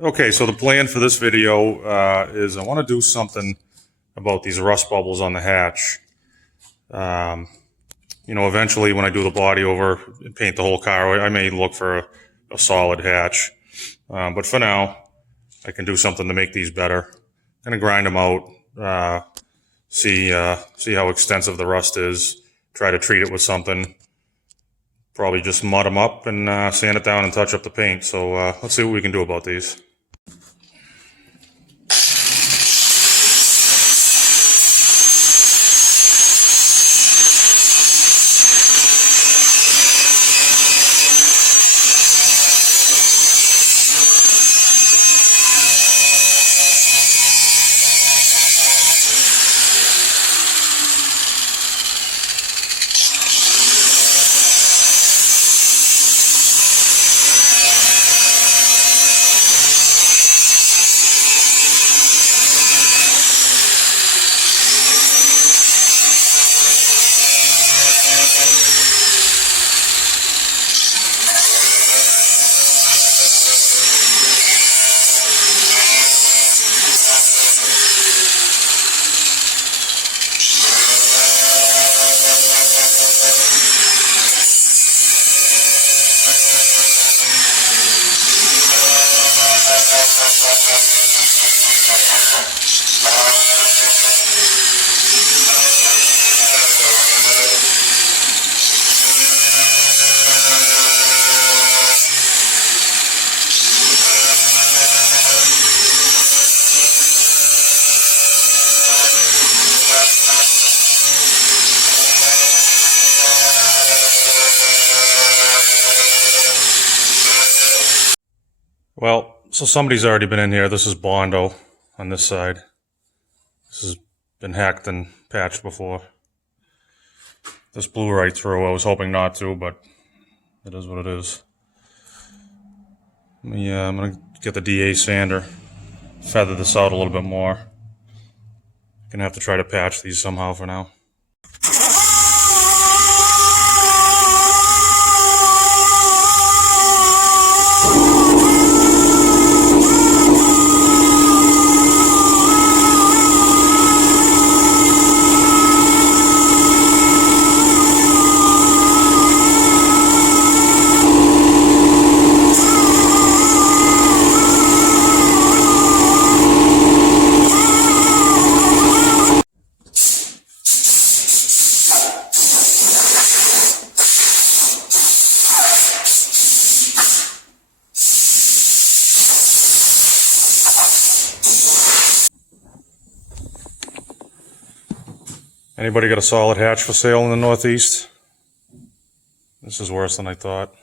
Okay, so the plan for this video is I want to do something about these rust bubbles on the hatch. Eventually when I do the body over and paint the whole car, I may look for a solid hatch. But for now, I can do something to make these better. I'm going to grind them out, see how extensive the rust is, try to treat it with something. Probably just mud them up and sand it down and touch up the paint. So let's see what we can do about these. Well, so somebody's already been in here. This is Bondo on this side. This has been hacked and patched before. This blew right through. I was hoping not to, but it is what it is. I'm going to get the DA sander, feather this out a little bit more. Gonna have to try to patch these somehow for now. Anybody got a solid hatch for sale in the Northeast? This is worse than I thought.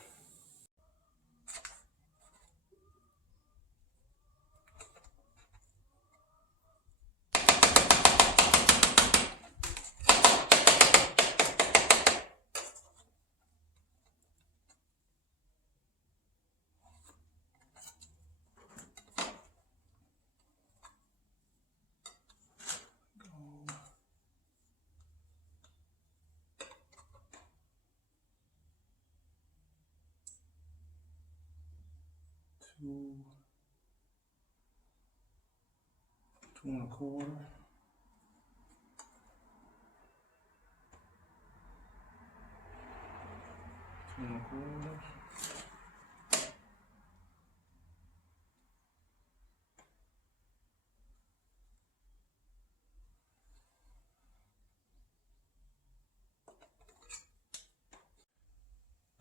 Two and a quarter. Two and a quarter.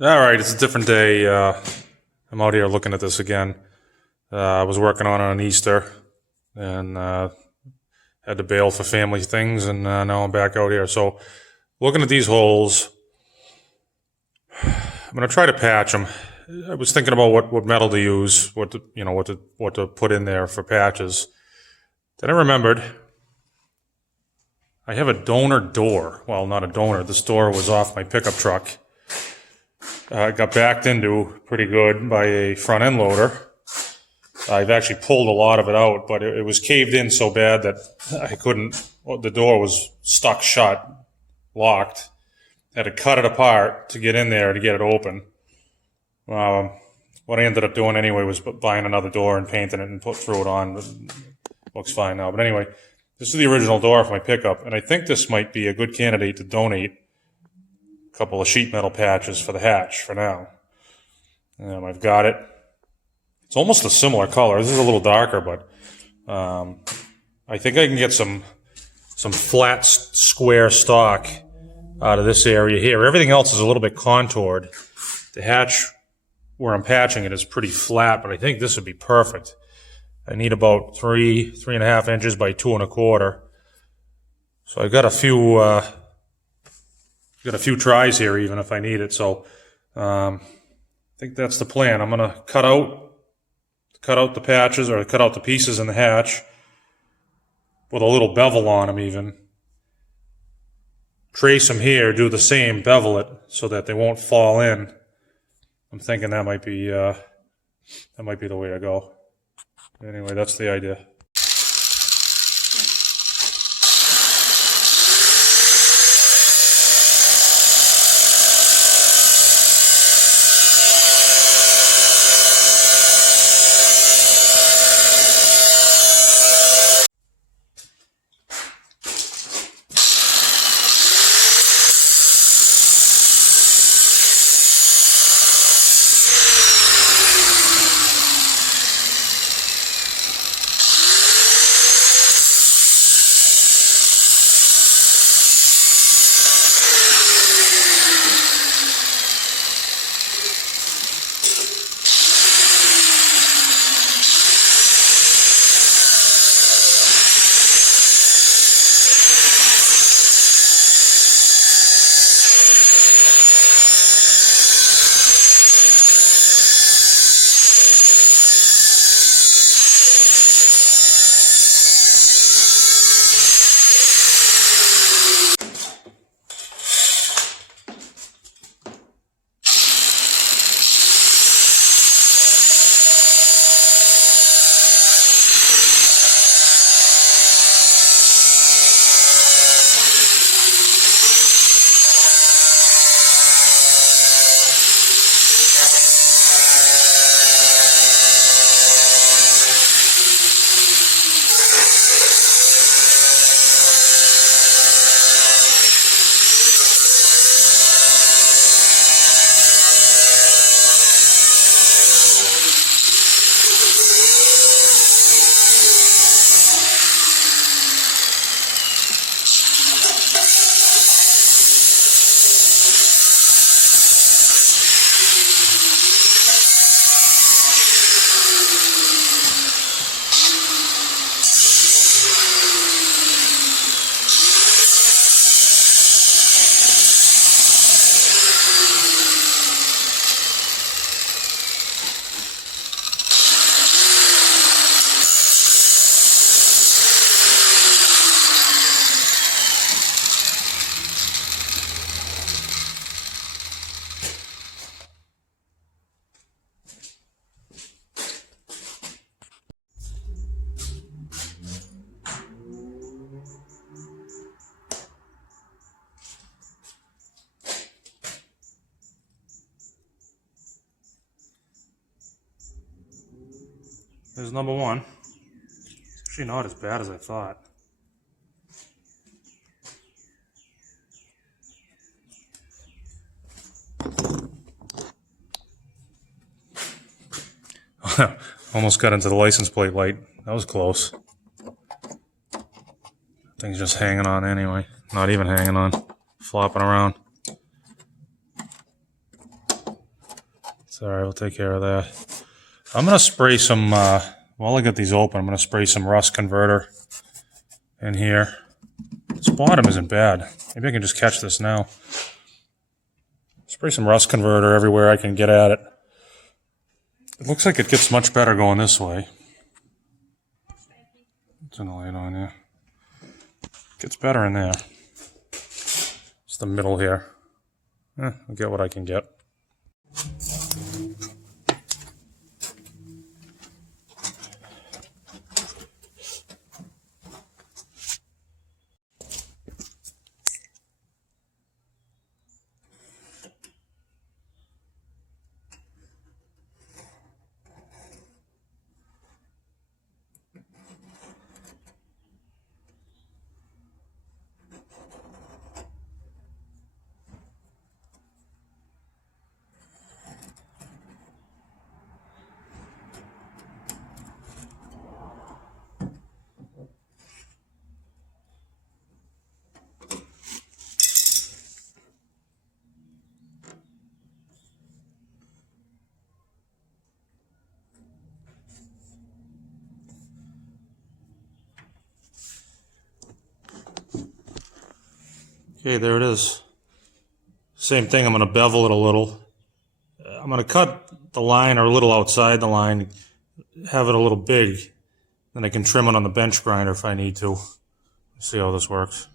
All right, it's a different day. I'm out here looking at this again. I was working on Easter and had to bail for family things, and now I'm back out here. So looking at these holes, I'm going to try to patch them. I was thinking about what metal to use, what to put in there for patches. Then I remembered I have a donor door. Well, not a donor. This door was off my pickup truck. It got backed into pretty good by a front end loader. I've actually pulled a lot of it out, but it was caved in so bad that I couldn't. The door was stuck shut, locked. Had to cut it apart to get in there to get it open. What I ended up doing anyway was buying another door and painting it and threw it on. It looks fine now. But anyway, this is the original door for my pickup, and I think this might be a good candidate to donate a couple of sheet metal patches for the hatch for now. I've got it. It's almost a similar color. This is a little darker, but I think I can get some flat square stock out of this area here. Everything else is a little bit contoured. The hatch where I'm patching it is pretty flat, but I think this would be perfect. I need about 3.5 inches by 2.25. So I've got a few tries here, even if I need it. So I think that's the plan. I'm gonna cut out the patches, or cut out the pieces in the hatch with a little bevel on them, even trace them here, do the same, bevel it so that they won't fall in. I'm thinking that might be the way to go. Anyway, that's the idea. There's number one. It's actually not as bad as I thought. Almost got into the license plate light. That was close. Thing's just hanging on anyway. Not even hanging on. Flopping around. It's alright, we'll take care of that. I'm going to spray some, while I get these open, I'm going to spray some rust converter in here. This bottom isn't bad. Maybe I can just catch this now. Spray some rust converter everywhere I can get at it. It looks like it gets much better going this way. Turn the light on here. Gets better in there. It's the middle here. I'll get what I can get. Okay, there it is. Same thing, I'm going to bevel it a little. I'm going to cut the line or a little outside the line, have it a little big, then I can trim it on the bench grinder if I need to. See how this works.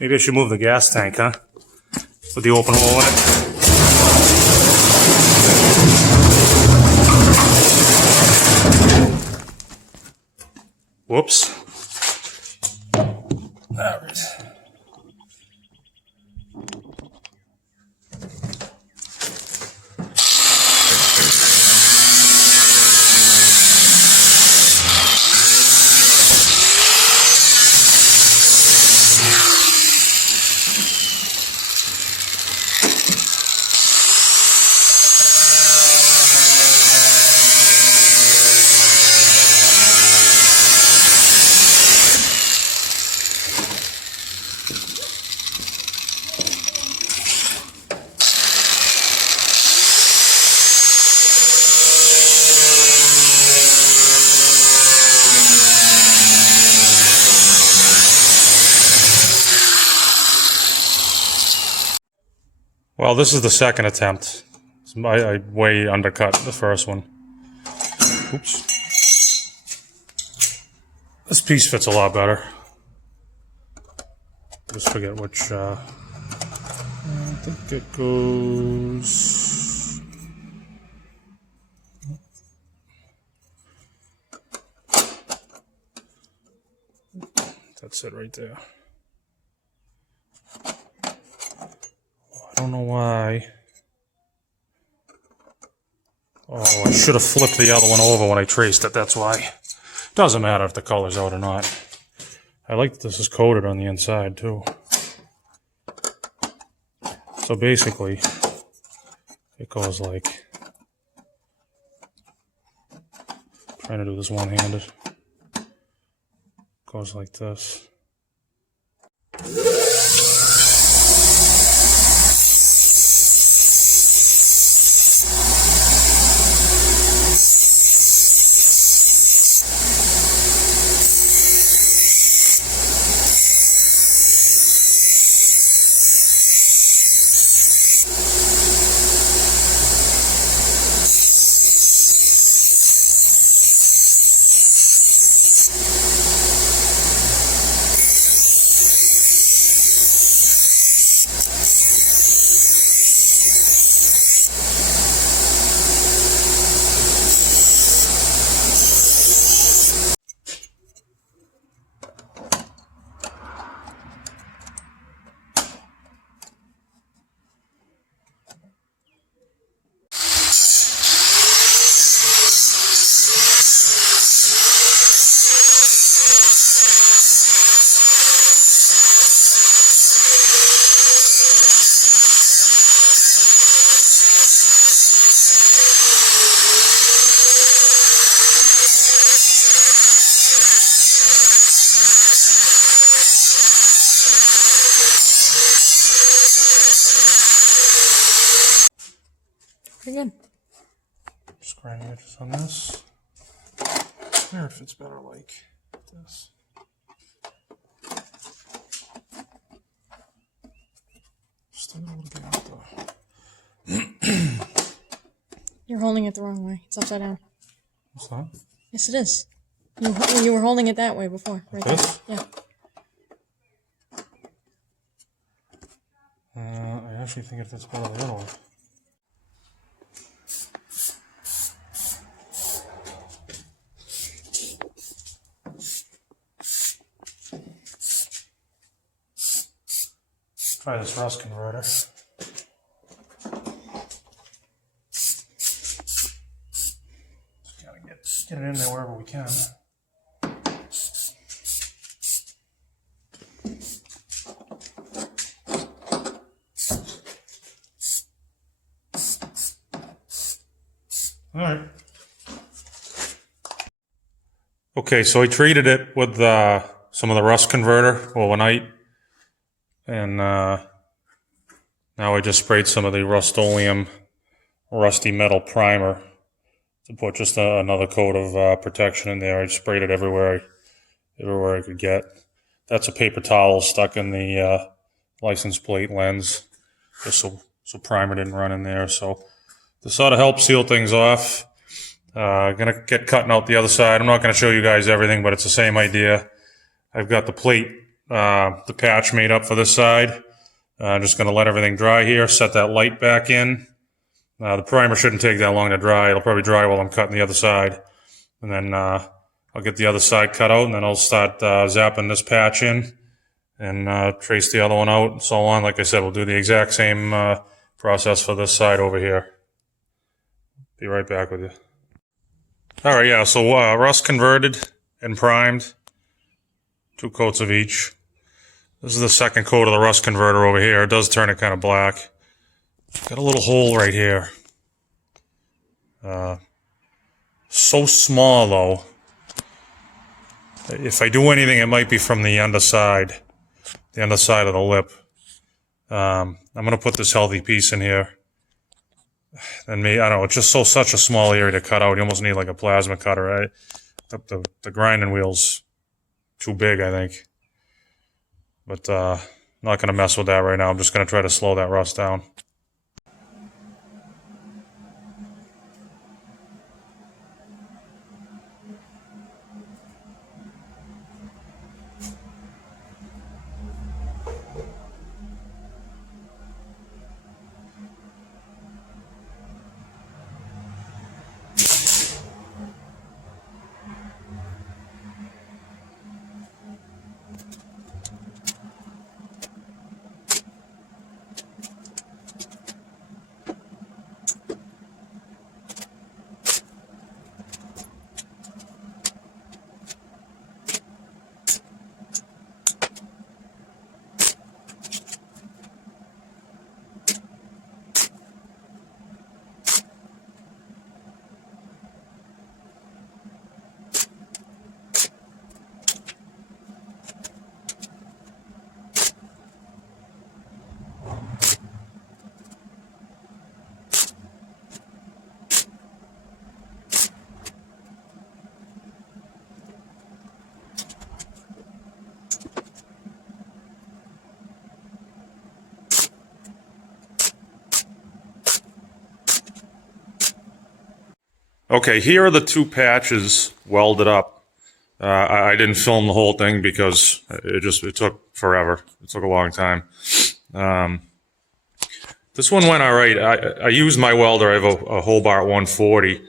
Maybe I should move the gas tank, huh? With the open hole in it. Whoops. All right. Well, this is the second attempt. I way undercut the first one. Oops. This piece fits a lot better. Just forget which, I think it goes... That's it right there. I don't know why. Oh, I should have flipped the other one over when I traced it, that's why. Doesn't matter if the color's out or not. I like that this is coated on the inside too. So basically, it goes like... Trying to do this one-handed. Goes like this. Again. grind the edges on this. There, it fits better like this. Just a little bit out the... You're holding it the wrong way. It's upside down. What's that? Yes, it is. You were holding it that way before. Right Like this? there. Yeah. I actually think it fits better the other way. Try this rust converter. Just gotta get it in there wherever we can. All right. Okay, so I treated it with some of the rust converter overnight. And now I just sprayed some of the Rust-Oleum rusty metal primer to put just another coat of protection in there. I sprayed it everywhere I could get. That's a paper towel stuck in the license plate lens, just so primer didn't run in there. So to sort of help seal things off, gonna get cutting out the other side. I'm not gonna show you guys everything, but it's the same idea. I've got the plate, the patch made up for this side. I'm just going to let everything dry here, set that light back in. The primer shouldn't take that long to dry. It'll probably dry while I'm cutting the other side. And then I'll get the other side cut out, and then I'll start zapping this patch in and trace the other one out and so on. Like I said, we'll do the exact same process for this side over here. Be right back with you. All right, yeah, so rust converted and primed. 2 coats of each. This is the second coat of the rust converter over here. It does turn it kind of black. Got a little hole right here. So small, though. If I do anything, it might be from the underside of the lip. I'm going to put this healthy piece in here. And I don't know, it's just such a small area to cut out. You almost need like a plasma cutter, right? The grinding wheel's too big, I think. But I'm not going to mess with that right now. I'm just going to try to slow that rust down. Okay, here are the 2 patches welded up. I didn't film the whole thing because it took forever. It took a long time. This one went all right. I used my welder. I have a Hobart 140.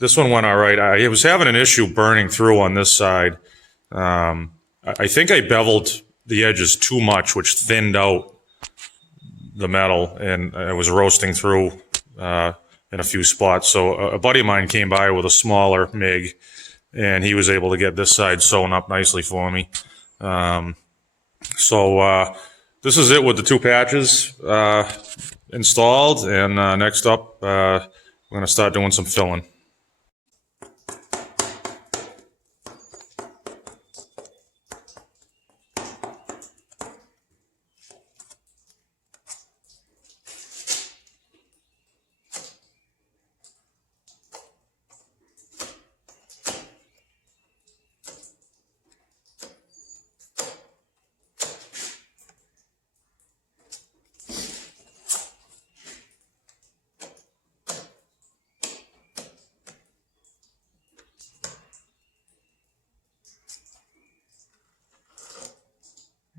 This one went all right. I was having an issue burning through on this side. I think I beveled the edges too much, which thinned out the metal, and I was roasting through in a few spots. So a buddy of mine came by with a smaller MIG, and he was able to get this side sewn up nicely for me. So this is it with the 2 patches installed, and next up we're going to start doing some filling.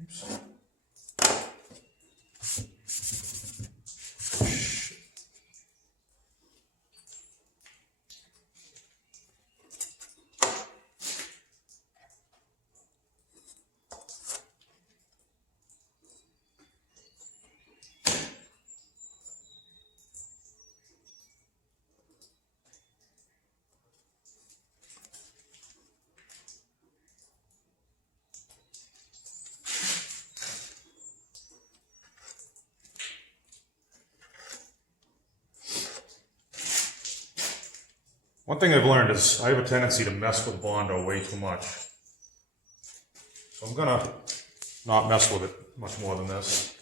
Oops. One thing I've learned is I have a tendency to mess with Bondo way too much. So I'm gonna not mess with it much more than this.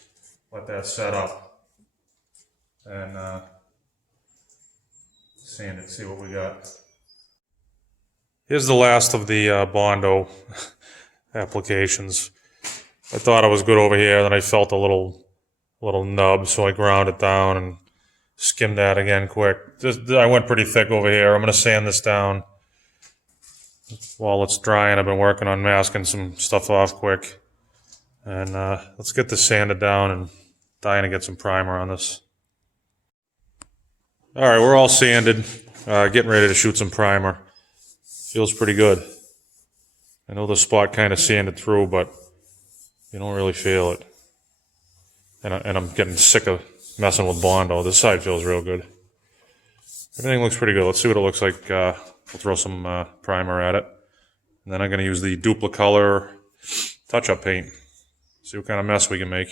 Let that set up. And sand it, see what we got. Here's the last of the Bondo applications. I thought I was good over here, then I felt a little nub, so I ground it down and skimmed that again quick. I went pretty thick over here. I'm going to sand this down while it's drying. I've been working on masking some stuff off quick. And let's get this sanded down and dying to get some primer on this. Alright, we're all sanded. Getting ready to shoot some primer. Feels pretty good. I know the spot kind of sanded through, but you don't really feel it. And I'm getting sick of messing with Bondo. This side feels real good. Everything looks pretty good. Let's see what it looks like. We'll throw some primer at it. And then I'm going to use the Duplicolor touch-up paint. See what kind of mess we can make.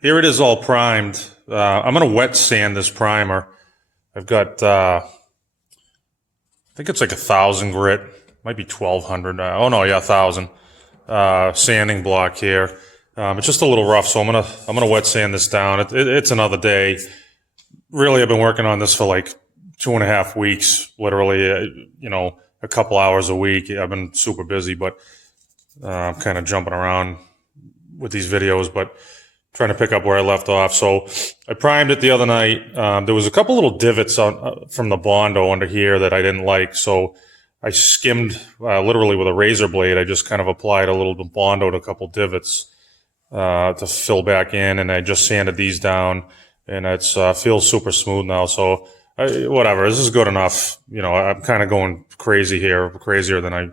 Here it is all primed. I'm going to wet sand this primer. I've got, I think it's like 1,000 grit, might be 1,200. Oh no, yeah, 1,000 sanding block here. It's just a little rough, so I'm gonna wet sand this down. It's another day. Really, I've been working on this for like 2.5 weeks, literally. A couple hours a week. I've been super busy, but I'm kind of jumping around with these videos, but trying to pick up where I left off. So I primed it the other night. There was a couple little divots from the Bondo under here that I didn't like. So I skimmed literally with a razor blade. I just kind of applied a little Bondo to a couple divots to fill back in. And I just sanded these down. And it feels super smooth now. So whatever, this is good enough. I'm kind of going crazy here, crazier than I,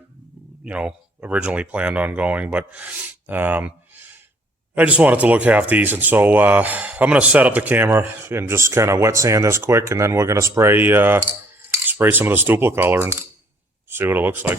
originally planned on going. But I just want it to look half decent, so I'm going to set up the camera and just kind of wet sand this quick, and then we're going to spray some of this Duplicolor and see what it looks like.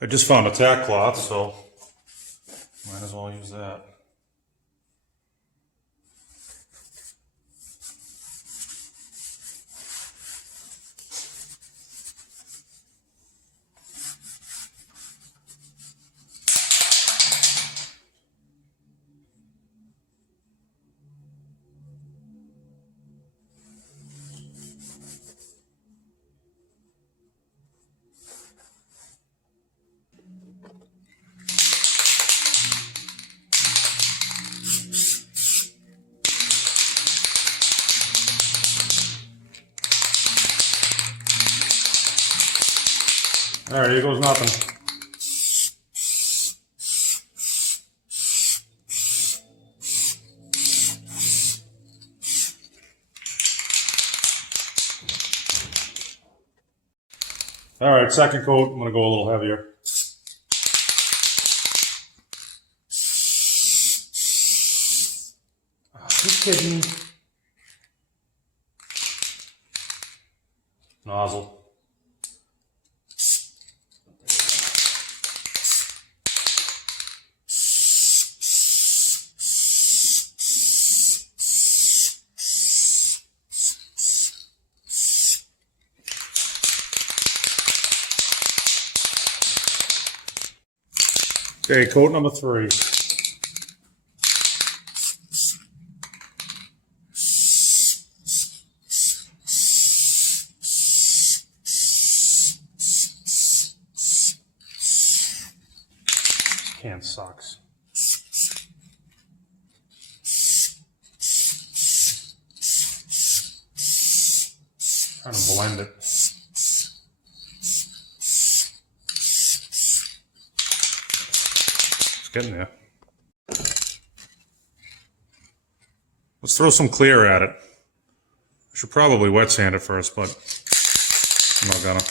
I just found a tack cloth, so might as well use that. All right, here goes nothing. All right, second coat, I'm gonna go a little heavier. Are you kidding me? Nozzle. Okay, coat number 3. Can sucks. Trying to blend it. It's getting there. Let's throw some clear at it. I should probably wet sand it first, but I'm not gonna.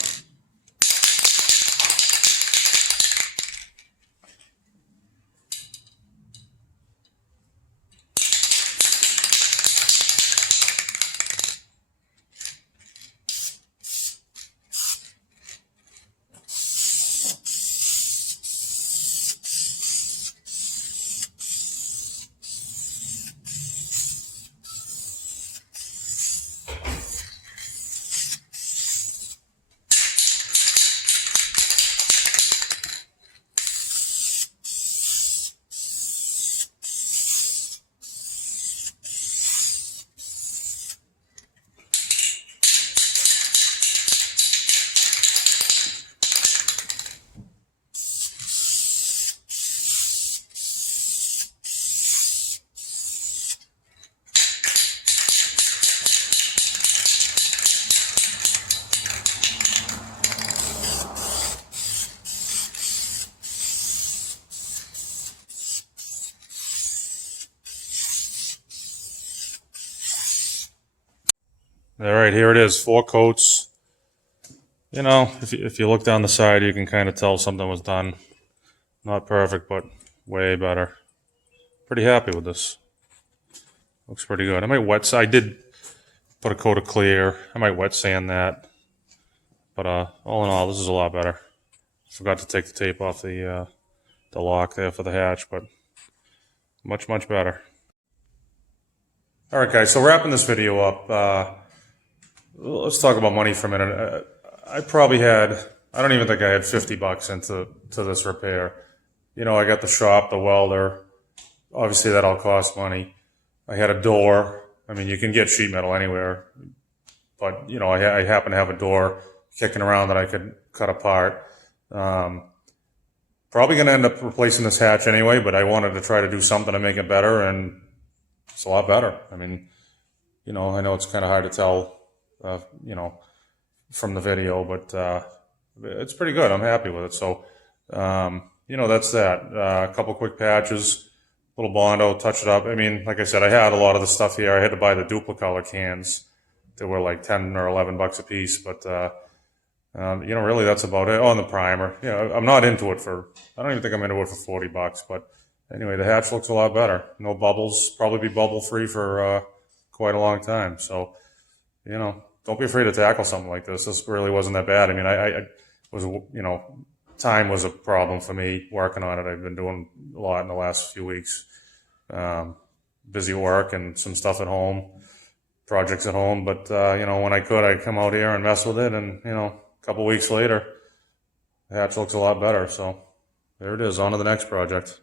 All right, here it is, 4 coats. You know, if you look down the side, you can kind of tell something was done. Not perfect, but way better. Pretty happy with this. Looks pretty good. I might wet. I did put a coat of clear. I might wet sand that. But all in all, this is a lot better. Forgot to take the tape off the lock there for the hatch, but much better. All right, guys. So wrapping this video up. Let's talk about money for a minute. I probably had, I don't even think I had $50 into this repair. You know, I got the shop, the welder. Obviously, that all costs money. I had a door. I mean, you can get sheet metal anywhere. But, you know, I happen to have a door kicking around that I could cut apart. Probably going to end up replacing this hatch anyway, but I wanted to try to do something to make it better, and it's a lot better. I mean, you know, I know it's kind of hard to tell, you know, from the video, but it's pretty good. I'm happy with it. So, you know, that's that. A couple quick patches, little Bondo, touch it up. I mean, like I said, I had a lot of the stuff here. I had to buy the Duplicolor cans. They were like 10 or 11 bucks a piece, but you know, really that's about it. Oh, and the primer. Yeah, I'm not into it for, I don't even think I'm into it for $40, but anyway, the hatch looks a lot better. No bubbles, probably be bubble free for quite a long time. So, you know, don't be afraid to tackle something like this. This really wasn't that bad. I mean, I was, you know, time was a problem for me working on it. I've been doing a lot in the last few weeks. Busy work and some stuff at home, projects at home. But, when I could, I'd come out here and mess with it. And, a couple weeks later, the hatch looks a lot better. So there it is, on to the next project.